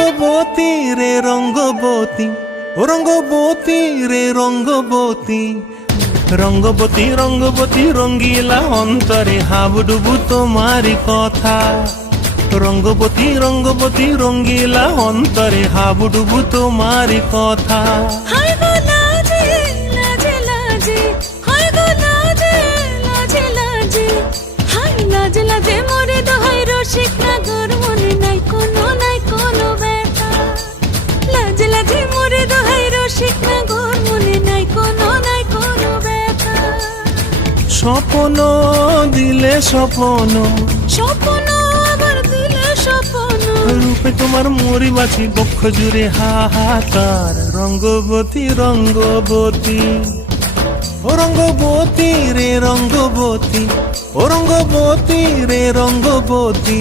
রঙ্গবতী রে রঙ্গবতী, ও রঙ্গবতী রে রঙ্গবতী, রঙ্গবতী রঙ্গবতী রঙ্গিলা অন্তরে হাবুডুবু তোমারি কথা। রঙ্গবতী রঙ্গবতী রঙ্গিলা অন্তরে হাবুডুবু তোমারি কথা। হায় গো লাজে লাজে লাজে, হায় গো লাজে লাজে লাজে, হায় লাজে লাজে মোরে দোহাই রসিক নাগর মনে নাই কোনো ব্যথা। লাজে লাজে মোরে দোহাই রসিক নাগর মনে নাই কোনো ব্যথা। স্বপ্ন দিলে স্বপ্ন, স্বপ্ন আবার দিলে স্বপ্ন, রূপে তোমার মরি বাছি বক্ষ জুড়ে হাহাকার। রঙ্গবতী রঙ্গবতী, ও রঙ্গবতী রে রঙ্গবতী, ও রঙ্গবতী রে রঙ্গবতী।